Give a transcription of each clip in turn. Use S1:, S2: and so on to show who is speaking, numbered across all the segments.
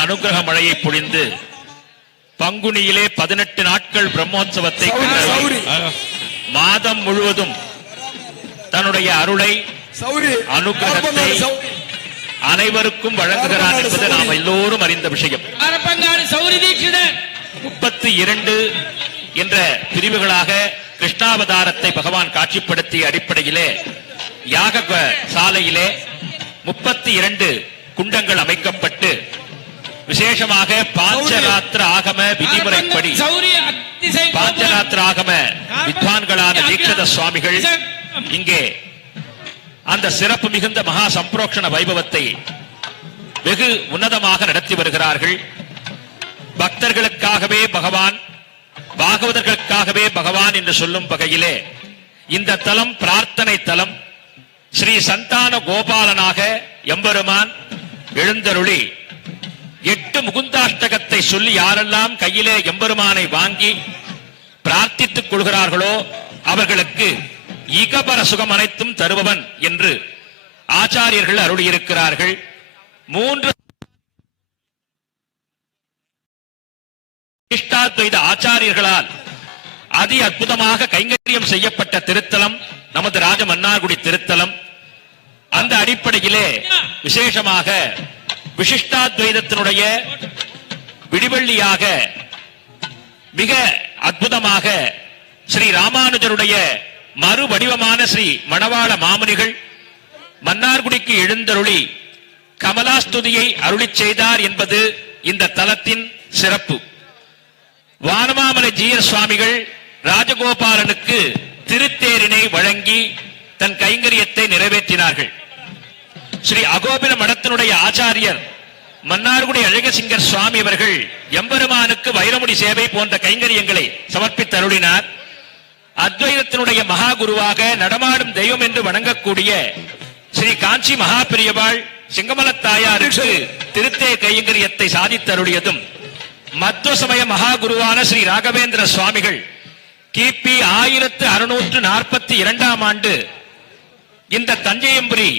S1: அனுகிரக மழையை பொழிந்து பங்குனியிலே பதினெட்டு நாட்கள் பிரம்மோற்சவத்தை மாதம் முழுவதும் தன்னுடைய அருளை
S2: சௌரி.
S1: அனுகிரகத்தை அனைவருக்கும் வழங்குகிறான் என்பது நாம் எல்லோரும் அறிந்த விஷயம். முப்பத்தி இரண்டு என்ற பிரிவுகளாக கிருஷ்ணாவதாரத்தை பகவான் காட்சிப்படுத்திய அடிப்படையிலே யாக சாலையிலே முப்பத்தி இரண்டு குண்டங்கள் அமைக்கப்பட்டு விசேஷமாக பாஞ்சராத்திர ஆகம விதிமுறைப்படி. பாஞ்சராத்திர ஆகம வித்வான்களான தீட்சித சுவாமிகள் இங்கே அந்த சிறப்பு மிகுந்த மகா சம்பிரோக்ஷண வைபவத்தை வெகு உன்னதமாக நடத்தி வருகிறார்கள். பக்தர்களுக்காகவே பகவான் பாகவதர்களுக்காகவே பகவான் என்று சொல்லும் வகையிலே இந்த தலம் பிரார்த்தனை தலம் ஸ்ரீ சந்தான கோபாலனாக எம்பெருமான் எழுந்தருளி எட்டு முகுந்தாஷ்டகத்தை சொல்லி யாரெல்லாம் கையிலே எம்பெருமானை வாங்கி பிரார்த்தித்துக் கொள்கிறார்களோ அவர்களுக்கு இகபர சுகம் அனைத்தும் தருபவன் என்று ஆச்சாரியர்கள் அருளியிருக்கிறார்கள். மூன்று இஷ்டாத்வைத ஆச்சாரியர்களால் அதி அற்புதமாக கைங்கரியம் செய்யப்பட்ட திருத்தலம் நமது ராஜ மன்னார்குடி திருத்தலம். அந்த அடிப்படையிலே விசேஷமாக விசிஷ்டாத்வைதத்தினுடைய விடிவள்ளியாக மிக அற்புதமாக ஸ்ரீ ராமானுஜருடைய மறு வடிவமான ஸ்ரீ மணவாள மாமுனிகள் மன்னார்குடிக்கு எழுந்தருளி கமலாஸ்துதியை அருளிச் செய்தார் என்பது இந்த தலத்தின் சிறப்பு. வானமாமலை ஜீயர் சுவாமிகள் ராஜகோபாலனுக்கு திருத்தேரினை வழங்கி தன் கைங்கரியத்தை நிறைவேற்றினார்கள். ஸ்ரீ அகோபில மடத்தினுடைய ஆச்சாரியர் மன்னார்குடி அழகசிங்கர் சுவாமி அவர்கள் எம்பெருமானுக்கு வைரமுடி சேவை போன்ற கைங்கரியங்களை சமர்ப்பித்து அருளினார். அத்வைதத்தினுடைய மகா குருவாக நடமாடும் தெய்வம் என்று வணங்கக்கூடிய ஸ்ரீ காஞ்சி மகா பெரியவாள் சிங்கமலத்தாயாருக்கு திருத்தே கைங்கரியத்தை சாதித்தருளியதும் அருளியதும் மத்வ சமய மகா குருவான ஸ்ரீ ராகவேந்திர சுவாமிகள் கிபி ஆயிரத்து அறுநூற்று நாற்பத்தி இரண்டாம் ஆண்டு இந்த தஞ்சையம்புரி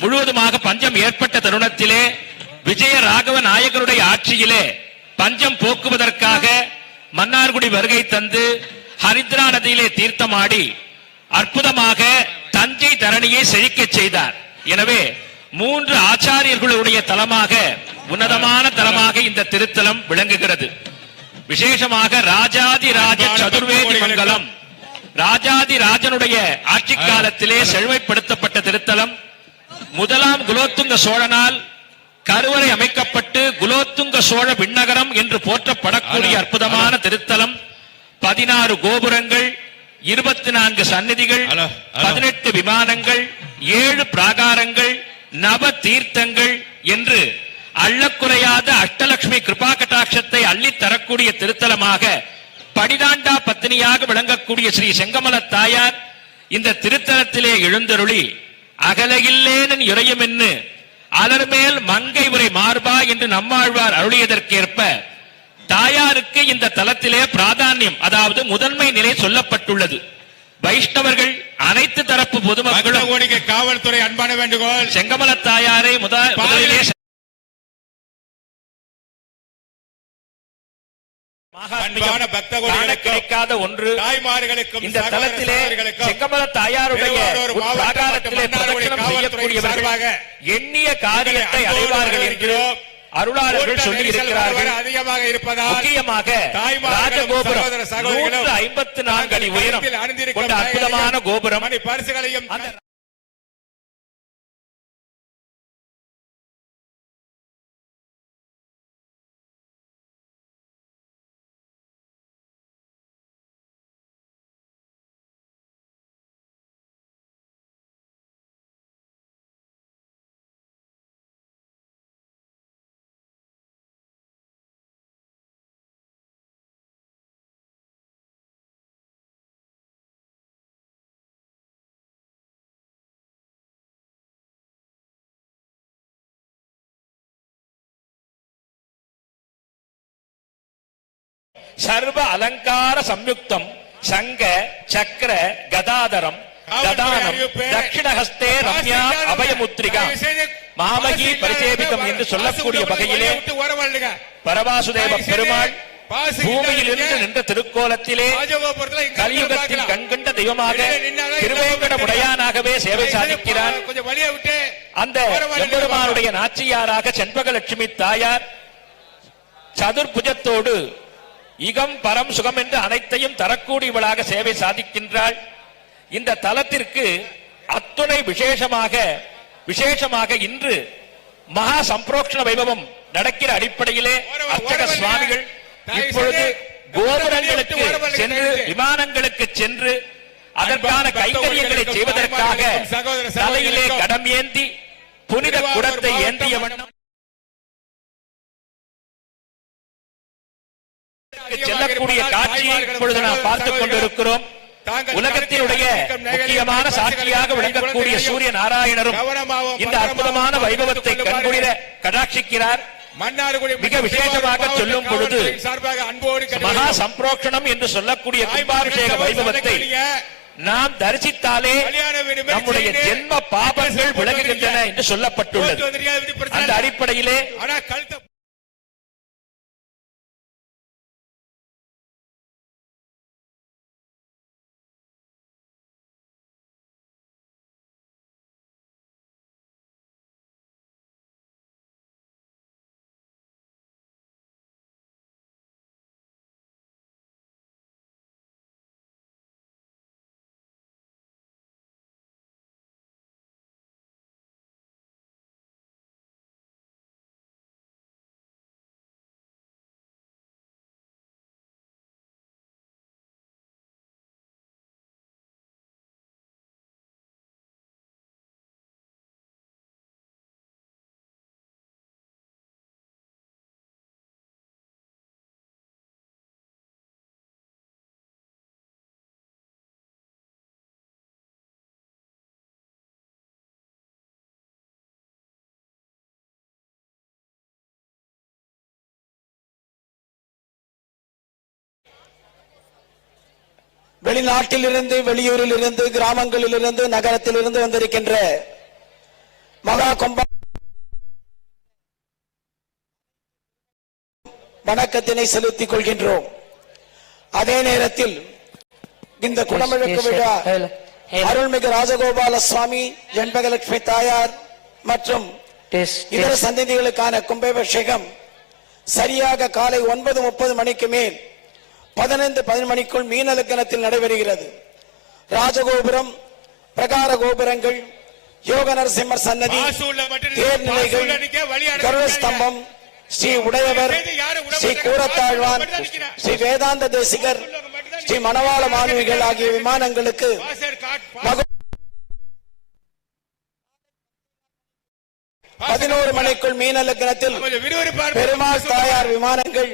S1: முழுவதுமாக பஞ்சம் ஏற்பட்ட தருணத்திலே விஜய ராகவ நாயகருடைய ஆட்சியிலே பஞ்சம் போக்குவதற்காக மன்னார்குடி வருகை தந்து ஹரித்ரா நதியிலே தீர்த்தமாடி அற்புதமாக தஞ்சை தரணியை செழிக்கச் செய்தார். எனவே மூன்று ஆச்சாரியர்களுடைய தலமாக உன்னதமான தலமாக இந்த திருத்தலம் விளங்குகிறது. விசேஷமாக ராஜாதி ராஜ சதுர்வேதி மங்கலம் ராஜாதி ராஜனுடைய ஆட்சி காலத்திலே செழுமைப்படுத்தப்பட்ட திருத்தலம் முதலாம் குலோத்துங்க சோழனால் கருவறை அமைக்கப்பட்டு குலோத்துங்க சோழ விண்ணகரம் என்று போற்றப்படக்கூடிய அற்புதமான திருத்தலம் பதினாறு கோபுரங்கள் இருபத்தி நான்கு சந்நிதிகள். பதினெட்டு விமானங்கள் ஏழு பிராகாரங்கள் நவ தீர்த்தங்கள் என்று அள்ளக்குறையாத அஷ்டலட்சுமி கிருபா கட்டாட்சத்தை அள்ளித் தரக்கூடிய திருத்தலமாக படிதாண்டா பத்தினியாக விளங்கக்கூடிய ஸ்ரீ செங்கமல தாயார் இந்த திருத்தலத்திலே எழுந்தருளி அகலையில்லேனன் இறையுமென்னு அலர்மேல் மங்கை உரை மார்பா என்று நம்மாழ்வார் அருளியதற்கேற்ப தாயாருக்கு இந்த தலத்திலே பிராதானியம் அதாவது முதன்மை நிலை சொல்லப்பட்டுள்ளது. வைஷ்ணவர்கள் அனைத்து தரப்பு பொதுமக்களும்
S3: காவல்துறை அன்பான வேண்டுகோள்.
S1: செங்கமல தாயாரை முத- முதலிலே
S3: அன்பான பக்த
S1: கிடைக்காத ஒன்று.
S3: தாய்மார்களுக்கும்
S1: இந்த
S3: சகோதரிகளுக்கும்
S1: செங்கமல தாயாருடைய எண்ணிய காரியத்தை அடைவார்கள் என்று. அருளாளர்கள் சொல்லி இருக்கிறார்கள்
S3: அதிகமாக இருப்பதால்
S1: முக்கியமாக ராஜகோபுரம் ஐம்பத்து நான்கு அடி உயரம்
S3: அணிந்திருக்கும்
S1: கொண்ட அற்புதமான கோபுரம்.
S3: பரிசுகளையும்
S1: சர்வ அலங்கார சம்யுக்தம் சங்க சக்கர கதாதரம்
S3: அறிவிப்பு.
S1: தட்சிணஹஸ்தே ரம்யா அபயமுத்ரிகா மாமகி பரிசேபிதம் என்று சொல்லக்கூடிய வகையிலே. பரவாசுதேவ பெருமாள்
S3: பாஸ்
S1: பூமியில் இருந்து
S3: இல்லாதவங்க
S1: நின்ற திருக்கோலத்திலே கலியுகத்தில். கண்கண்ட தெய்வமாக திருவேங்கட உடையானாகவே சேவை
S3: விட்டு
S1: அந்த. எம்பெருமானுடைய நாச்சியாராக செண்பகலட்சுமி தாயார் சதுர்புஜத்தோடு இகம் பரம் சுகம் என்று அனைத்தையும் தரக்கூடியவளாக சேவை சாதிக்கின்றாள். இந்த தலத்திற்கு அத்துணை விசேஷமாக விசேஷமாக இன்று மகா சம்பிரோக்ஷண வைபவம் நடக்கிற அடிப்படையிலே அர்ச்சக சுவாமிகள் இப்பொழுது கோபுரங்களுக்கு சென்று. விமானங்களுக்கு சென்று அதற்கான கைங்கரியங்களை செய்வதற்காக தலையிலே கடம் ஏந்தி புனித குடத்தை ஏந்திய வண்ணம் செல்லக்கூடிய காட்சியை இப்பொழுது நாம் பார்த்துக் கொண்டிருக்கிறோம். உலகத்தினுடைய முக்கியமான சாட்சியாக விளங்கக்கூடிய சூரிய நாராயணரும் இந்த அற்புதமான வைபவத்தை கண்குளிர கடாட்சிக்கிறார்.
S3: மன்னார்குடி
S1: மிக விசேஷமாக சொல்லும் பொழுது மகா. சம்பிரோக்ஷணம் என்று சொல்லக்கூடிய கும்பாபிஷேக வைபவத்தை நாம் தரிசித்தாலே நம்முடைய ஜென்ம பாபங்கள் விலகுகின்றன என்று சொல்லப்பட்டுள்ளது.
S3: போட்டு வந்திருக்கீங்க, இல்லை.
S1: அடிப்படையிலே
S3: ஆனா கழுத்தை
S2: வெளிநாட்டிலிருந்து வெளியூரிலிருந்து கிராமங்களிலிருந்து நகரத்திலிருந்து வந்திருக்கின்ற மகா கும்ப வணக்கத்தினை செலுத்திக் கொள்கின்றோம். அதே நேரத்தில் இந்த குடமுழுக்கு விழா அருள்மிகு ராஜகோபால சுவாமி ஜென்பகலட்சுமி தாயார் மற்றும் இதர சந்ததிகளுக்கான கும்பாபிஷேகம் சரியாக காலை ஒன்பது முப்பது மணிக்கு மேல். பதினைந்து பதினொரு மணிக்குள் மீனலக்கணத்தில் நடைபெறுகிறது. ராஜகோபுரம் பிரகார கோபுரங்கள் யோக நரசிம்மர் சன்னதி தேர்நிலைகள்
S3: பாசு உள்ள நிக்க, வழி அனுப்ப
S2: கருட
S3: முடியாது.
S2: ஸ்தம்பம் ஸ்ரீ உடையவர் ஸ்ரீ கூரத்தாழ்வான் ஸ்ரீ வேதாந்த தேசிகர் ஸ்ரீ மணவாள மாணவிகள் ஆகிய விமானங்களுக்கு பதினோரு மணிக்குள்
S3: விறுவிறுப்பா இருப்போம்.
S2: பெருமாள் தாயார் விமானங்கள்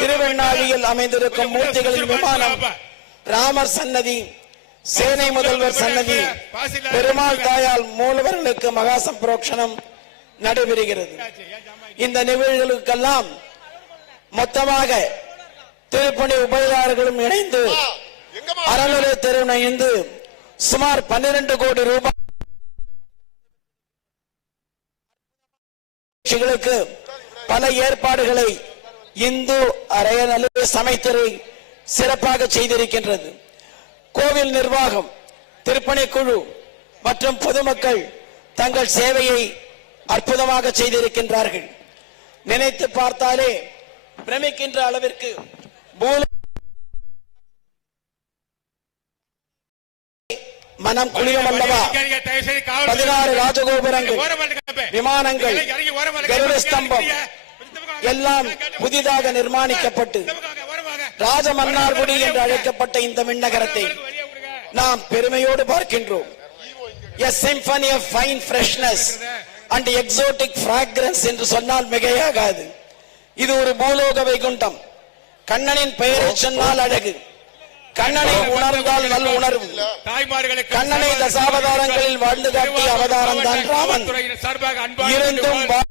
S2: திருவெண்ணாழியில் அமைந்திருக்கும் மூர்த்திகளின் விமானம் ராமர் சன்னதி சேனை முதல்வர் சன்னதி பெருமாள் தாயால் மூலவர்களுக்கு மகா சம்பிரோக்ஷணம் நடைபெறுகிறது. இந்த நிகழ்வுகளுக்கெல்லாம் மொத்தமாக திருப்பணி உபயதாரர்களும் இணைந்து அறநிலை தெருவினை இணைந்து சுமார் பன்னிரண்டு கோடி ரூபாய் பல ஏற்பாடுகளை இந்து அரையநல சமைத்துறை சிறப்பாக செய்திருக்கின்றது கோவில் நிர்வாகம் திருப்பணி குழு மற்றும் பொதுமக்கள் தங்கள் சேவையை அற்புதமாக செய்திருக்கின்றார்கள் நினைத்து பார்த்தாலே பிரமிக்கின்ற அளவிற்கு மனம் குளிரும் அல்லவா பதினாறு ராஜகோபுரங்கள். விமானங்கள். கருட ஸ்தம்பம்
S3: நிற்கிறீங்க. இந்த பக்கம் வாங்க.
S2: எல்லாம் புதிதாக நிர்மாணிக்கப்பட்டு. ராஜமன்னார்குடி என்று அழைக்கப்பட்ட இந்த
S3: விடுங்க.
S2: நாம் பெருமையோடு பார்க்கின்றோம். Freshness and exotic fragrance என்று சொன்னால் மிகையாகாது. இது ஒரு பூலோக வைகுண்டம் கண்ணனின் பெயரை சொன்னால் அழகு. கண்ணனை உணர்ந்தால் நல் உணர்வு. கண்ணனை தசாவதாரங்களில் வாழ்ந்து காட்டிய அவதாரம் தான் ராமன். இருந்தும்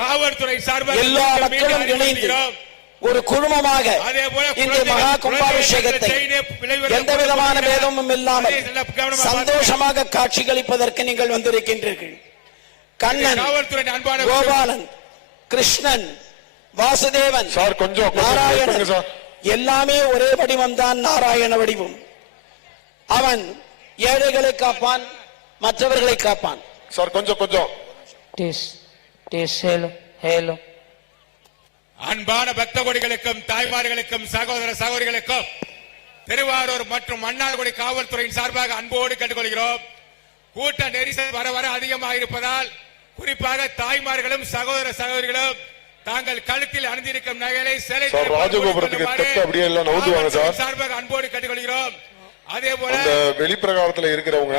S3: காவல்துறை சார்பாக
S2: எல்லா மக்களும் இணைந்து. ஒரு குழுமமாக இந்த மகா கும்பாபிஷேகத்தை எந்த விதமான பேதமும் இல்லாமல் சந்தோஷமாக காட்சிகளிப்பதற்கு நீங்கள் வந்திருக்கின்றீர்கள். கண்ணன் கோபாலன் கிருஷ்ணன் வாசுதேவன்
S4: சார், கொஞ்சம்,
S2: நாராயணன். எல்லாமே ஒரே வடிவம் தான் நாராயண வடிவம். அவன் ஏழைகளை காப்பான் மற்றவர்களை காப்பான்.
S4: சார் கொஞ்சம் கொஞ்சம்.
S3: அன்பான பக்த கொடிகளுக்கும் தாய்மார்களுக்கும் சகோதர சகோதரிகளுக்கும் திருவாரூர் மற்றும் மன்னார்குடி காவல்துறையின் சார்பாக அன்போடு கேட்டுக்கொள்கிறோம். கூட்ட நெரிசல் வர வர அதிகமாக இருப்பதால் குறிப்பாக தாய்மார்களும் சகோதர சகோதரிகளும் தாங்கள் கழுத்தில் அணிந்திருக்கும் நகைகளை சிலை சார்பாக அன்போடு கேட்டுக்கொள்கிறோம். அதே போல
S4: அந்த வெளிப்பிரகாரத்துல இருக்கிறவங்க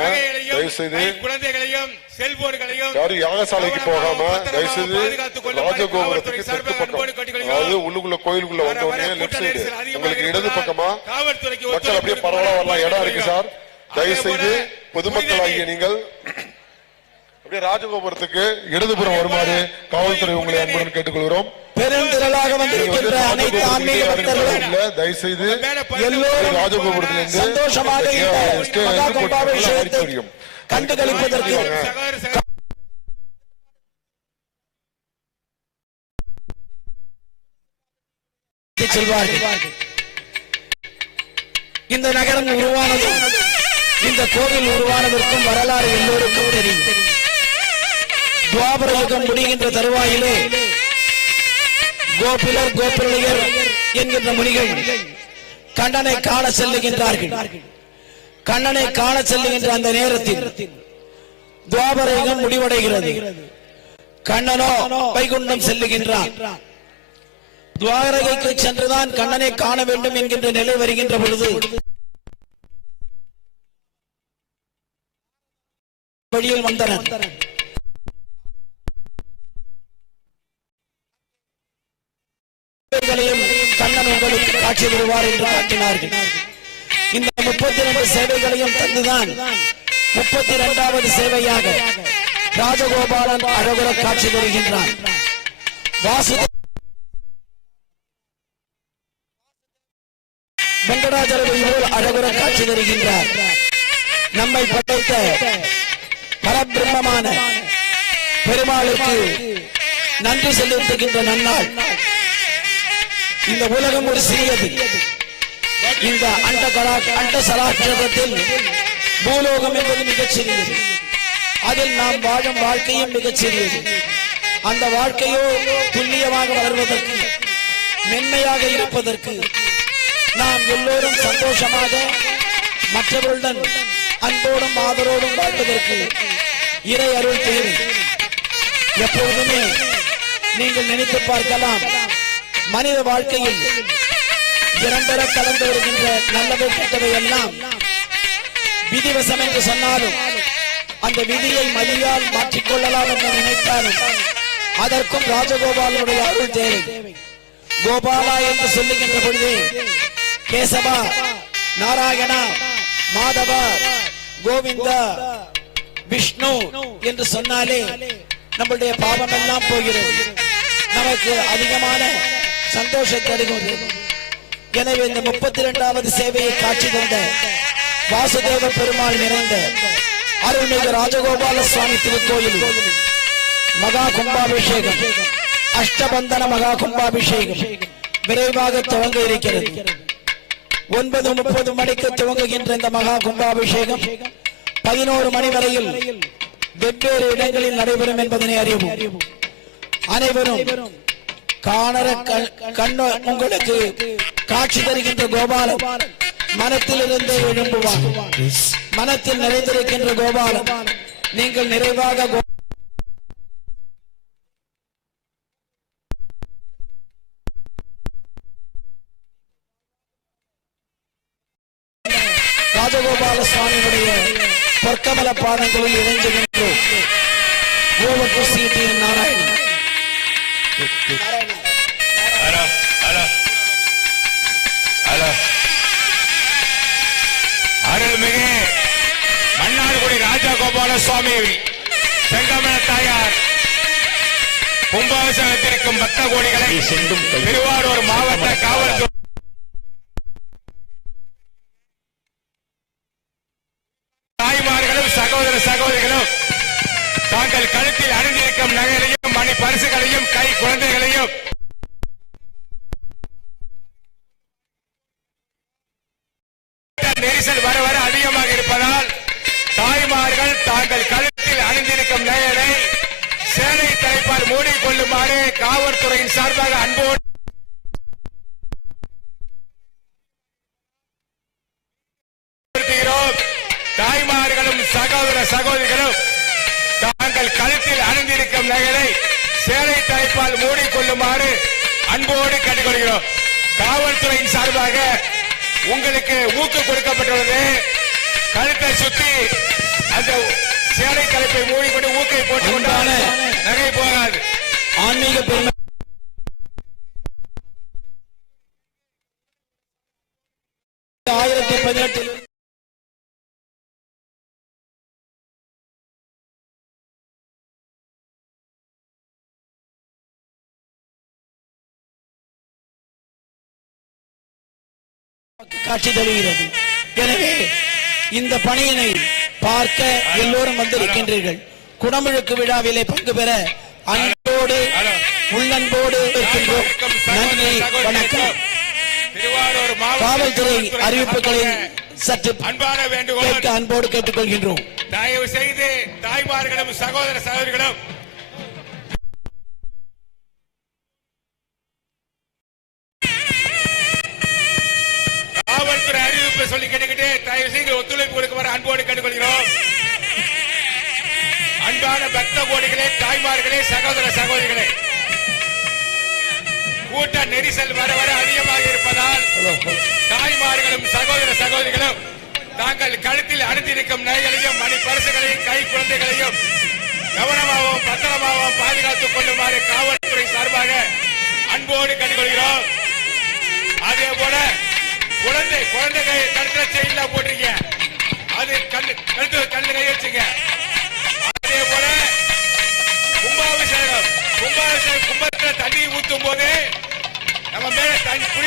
S4: தயவு செய்து
S3: குழந்தைகளையும் செல்போன்களையும்
S4: யாரும் யாகசாலைக்கு போகாம தயவு செய்து ராஜகோபுரத்துக்கு தெற்கு பக்கம். அதாவது உள்ளுக்குள்ள கோயிலுக்குள்ள
S3: வர
S4: வந்த
S3: வர
S4: உடனே லெஃப்ட்
S3: கூட்ட
S4: சைடு உங்களுக்கு இடது பக்கமா மக்கள் அப்படியே பரவலா வரலாம் இடம் இருக்கு சார். தயவு
S3: அதே
S4: செய்து
S3: போல
S4: பொதுமக்கள் ஆகிய நீங்கள் அப்படியே ராஜகோபுரத்துக்கு இடதுபுறம் வருமாறு காவல்துறை உங்களை அன்புடன் கேட்டுக்கொள்கிறோம்.
S2: பெருந்திரளாக வந்திருக்கின்ற அனைத்து ஆன்மீக பக்தர்களும்
S4: இல்ல தயவு செய்து
S2: எல்லோரும் சந்தோஷமாக மகா கும்பாபிஷேகத்தை கண்டு களிப்பதற்கு
S3: சகோதர சகோதரி
S2: செல்வார்கள். இந்த நகரம் உருவானதும் இந்த கோவில் உருவானதற்கும் வரலாறு எல்லோருக்கும் தெரியும். துவாபர யுகம் முடிகின்ற தருவாயிலே கோபிலர் கோபிலையர் என்கின்ற முனிகள் கண்ணனை காண செல்லுகின்றார்கள். கண்ணனை காண செல்லுகின்ற அந்த நேரத்தில் துவாபரேகம் முடிவடைகிறது. கண்ணனோ வைகுண்டம் செல்லுகின்றார் துவாரகைக்கு சென்றுதான் கண்ணனை காண வேண்டும் என்கின்ற நிலை வருகின்ற பொழுது வழியில் வந்தனர். காட்சி தருவார் என்று காட்டினார்கள். இந்த முப்பத்தி ரெண்டு சேவைகளையும் தந்துதான் முப்பத்தி இரண்டாவது சேவையாக ராஜகோபாலன் அழகுற காட்சி தருகின்றான். வாசுதேவ வெங்கடாச்சலபதி போல் அழகுற காட்சி தருகின்றார். நம்மை படைத்த பரபிரம்மமான பெருமாளுக்கு நன்றி செலுத்துகின்ற நன்னாள். இந்த உலகம் ஒரு சிறியது. இந்த அண்ட கலா அண்ட சலாட்சேபத்தில் பூலோகம் என்பது மிகச்சிறியது அதில் நாம் வாழும் வாழ்க்கையும் மிகச்சிறியது அந்த வாழ்க்கையோ துல்லியமாக வளர்வதற்கு மென்மையாக இருப்பதற்கு நாம் எல்லோரும் சந்தோஷமாக மற்றவர்களுடன் அன்போடும் ஆதரோடும் வாழ்வதற்கு இறை அருள் தேவை. எப்பொழுதுமே நீங்கள் நினைத்து பார்க்கலாம் மனித வாழ்க்கையில் இரண்டர கலந்து வருகின்ற நல்லவை கெட்டவை எல்லாம் விதிவசம் என்று சொன்னாலும் அந்த விதியை மதியால் மாற்றிக்கொள்ளலாம் என்று நினைத்தாலும் அதற்கும் ராஜகோபாலனுடைய அருள் தேவை. கோபாலா என்று சொல்லுகின்ற பொழுது கேசவா நாராயணா மாதவா கோவிந்தா விஷ்ணு என்று சொன்னாலே நம்மளுடைய பாவம் எல்லாம் போகிறது. நமக்கு அதிகமான சந்தோஷத்தை தருகிறது எனவே இந்த முப்பத்தி இரண்டாவது சேவையை காட்சி தந்த வாசுதேவ பெருமாள் நிறைந்த அருள்மிகு ராஜகோபால சுவாமி திருக்கோயில் மகா கும்பாபிஷேகம் அஷ்டபந்தன மகா கும்பாபிஷேகம் விரைவாக துவங்க இருக்கிறது. ஒன்பது முப்பது மணிக்கு துவங்குகின்ற இந்த மகா கும்பாபிஷேகம் பதினோரு மணி வரையில் வெவ்வேறு இடங்களில் நடைபெறும் என்பதனை அறிவோம். அனைவரும் காணர கண்- கண்ணு உங்களுக்கு காட்சி தருகின்ற கோபாலம் மனத்திலிருந்து எழும்புவான். மனத்தில் நிறைந்திருக்கின்ற கோபாலம் நீங்கள் நிறைவாக ராஜகோபால சுவாமியுடைய பொற்கமல பாதங்களில்
S3: ராஜகோபால சுவாமி. செங்கமல தாயார். கும்பாபிஷேகத்திற்கும் பக்த கோடிகளை திருவாரூர் மாவட்ட காவல்துறை தாய்மார்கள் தாங்கள் கழுத்தில் அணிந்திருக்கும் நகைகளை சேலை தலைப்பால் மூடிக்கொள்ளுமாறு காவல்துறையின் சார்பாக அன்போடு தாய்மார்களும் சகோதர சகோதரிகளும் தாங்கள் கழுத்தில் அணிந்திருக்கும் நகரை சேலை தலைப்பால் மூடிக்கொள்ளுமாறு அன்போடு கேட்டுக்கொள்கிறோம். காவல்துறையின் சார்பாக உங்களுக்கு ஊக்கு கொடுக்கப்பட்டுள்ளது. கழுத்தை சுத்தி அந்த சேலை தலைப்பை மூடிக்கொண்டு ஊக்கை போட்டுக் கொண்டால்
S2: அன்பான
S3: நகை போகாது.
S2: ஆன்மீக பெருமை. ஆயிரத்தி பதினெட்டில் காட்சி தருகிறது. எனவே இந்த பணியினை பார்க்க எல்லோரும் வந்திருக்கின்றீர்கள். குடமுழுக்கு விழாவிலே பங்கு பெற அன்போடு உள்ளன்போடு இருக்கின்றோம். நன்றி வணக்கம். காவல்துறை
S3: காவல்துறை
S2: அறிவிப்புகளை சற்று
S3: அன்பான வேண்டுகோள்
S2: அன்போடு கேட்டுக்கொள்கின்றோம்.
S3: தயவு செய்து தாய்மார்களும் சகோதர சகோதரிகளும் சொல்லி கேட்டுக்கிட்டு தயவு செய்து ஒத்துழைப்பு கொடுக்குமாறு அன்போடு கேட்டுக்கொள்கிறோம். அன்பான பக்த கோடிகளே தாய்மார்களே சகோதர சகோதரிகளே கூட்ட நெரிசல் வர வர அதிகமாக இருப்பதால் தாய்மார்களும் சகோதர சகோதரிகளும் தாங்கள் கழுத்தில் அணிந்திருக்கும் நகைகளையும் மணி பரிசுகளையும் கை குழந்தைகளையும் கவனமாகவும் பத்திரமாகவும் பாதுகாத்துக் கொள்ளுமாறு காவல்துறை சார்பாக அன்போடு கேட்டுக்கொள்கிறோம். அதே போல குழந்தை குழந்தை கை கழுத்துல செயின்ல போட்டிருக்க. அது கண்ணு கழுத்து கண்ணு கை வச்சுங்க அதே போல கும்பாபிஷேகம் கும்பாபிஷேகம் கும்பத்துல தண்ணி ஊத்தும் போது நம்ம மேல தண்ணி